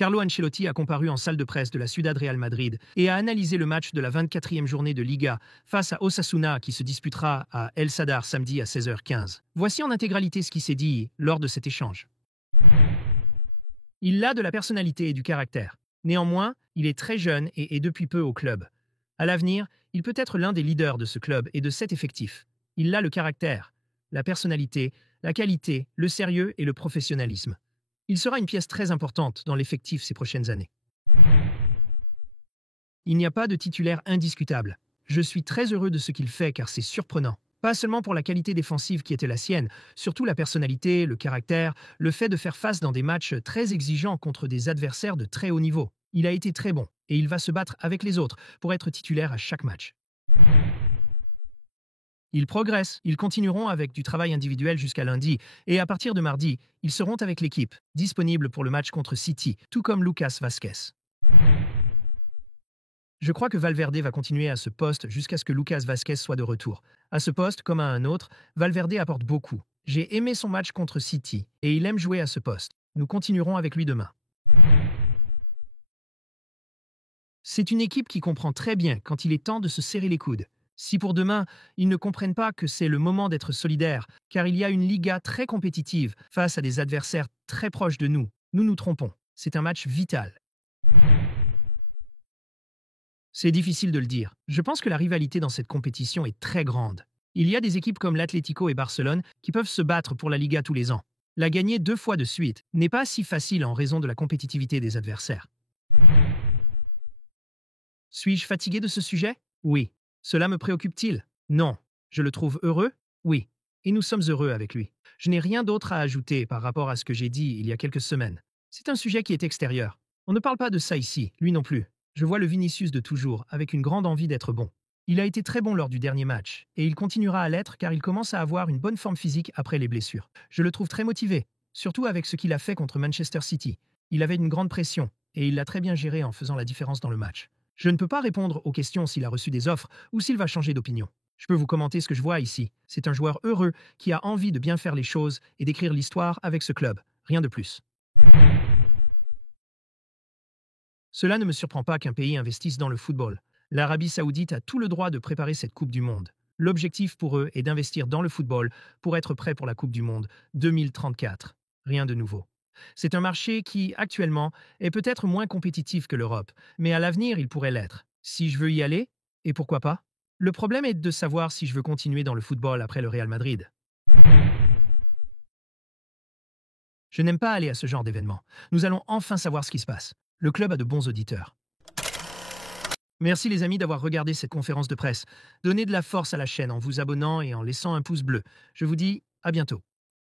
Carlo Ancelotti a comparu en salle de presse de la Ciudad Real Madrid et a analysé le match de la 24e journée de Liga face à Osasuna qui se disputera à El Sadar samedi à 16h15. Voici en intégralité ce qui s'est dit lors de cet échange. Il a de la personnalité et du caractère. Néanmoins, il est très jeune et est depuis peu au club. À l'avenir, il peut être l'un des leaders de ce club et de cet effectif. Il a le caractère, la personnalité, la qualité, le sérieux et le professionnalisme. Il sera une pièce très importante dans l'effectif ces prochaines années. Il n'y a pas de titulaire indiscutable. Je suis très heureux de ce qu'il fait car c'est surprenant. Pas seulement pour la qualité défensive qui était la sienne, surtout la personnalité, le caractère, le fait de faire face dans des matchs très exigeants contre des adversaires de très haut niveau. Il a été très bon et il va se battre avec les autres pour être titulaire à chaque match. Ils progressent, ils continueront avec du travail individuel jusqu'à lundi, et à partir de mardi, ils seront avec l'équipe, disponibles pour le match contre City, tout comme Lucas Vázquez. Je crois que Valverde va continuer à ce poste jusqu'à ce que Lucas Vázquez soit de retour. À ce poste, comme à un autre, Valverde apporte beaucoup. J'ai aimé son match contre City, et il aime jouer à ce poste. Nous continuerons avec lui demain. C'est une équipe qui comprend très bien quand il est temps de se serrer les coudes. Si pour demain, ils ne comprennent pas que c'est le moment d'être solidaires, car il y a une Liga très compétitive face à des adversaires très proches de nous, nous nous trompons. C'est un match vital. C'est difficile de le dire. Je pense que la rivalité dans cette compétition est très grande. Il y a des équipes comme l'Atlético et Barcelone qui peuvent se battre pour la Liga tous les ans. La gagner 2 fois de suite n'est pas si facile en raison de la compétitivité des adversaires. Suis-je fatigué de ce sujet? Oui. Cela me préoccupe-t-il? Non. Je le trouve heureux? Oui. Et nous sommes heureux avec lui. Je n'ai rien d'autre à ajouter par rapport à ce que j'ai dit il y a quelques semaines. C'est un sujet qui est extérieur. On ne parle pas de ça ici, lui non plus. Je vois le Vinicius de toujours, avec une grande envie d'être bon. Il a été très bon lors du dernier match, et il continuera à l'être car il commence à avoir une bonne forme physique après les blessures. Je le trouve très motivé, surtout avec ce qu'il a fait contre Manchester City. Il avait une grande pression, et il l'a très bien géré en faisant la différence dans le match. Je ne peux pas répondre aux questions s'il a reçu des offres ou s'il va changer d'opinion. Je peux vous commenter ce que je vois ici. C'est un joueur heureux qui a envie de bien faire les choses et d'écrire l'histoire avec ce club. Rien de plus. Cela ne me surprend pas qu'un pays investisse dans le football. L'Arabie Saoudite a tout le droit de préparer cette Coupe du Monde. L'objectif pour eux est d'investir dans le football pour être prêt pour la Coupe du Monde 2034. Rien de nouveau. C'est un marché qui, actuellement, est peut-être moins compétitif que l'Europe, mais à l'avenir, il pourrait l'être. Si je veux y aller, et pourquoi pas? Le problème est de savoir si je veux continuer dans le football après le Real Madrid. Je n'aime pas aller à ce genre d'événement. Nous allons enfin savoir ce qui se passe. Le club a de bons auditeurs. Merci les amis d'avoir regardé cette conférence de presse. Donnez de la force à la chaîne en vous abonnant et en laissant un pouce bleu. Je vous dis à bientôt.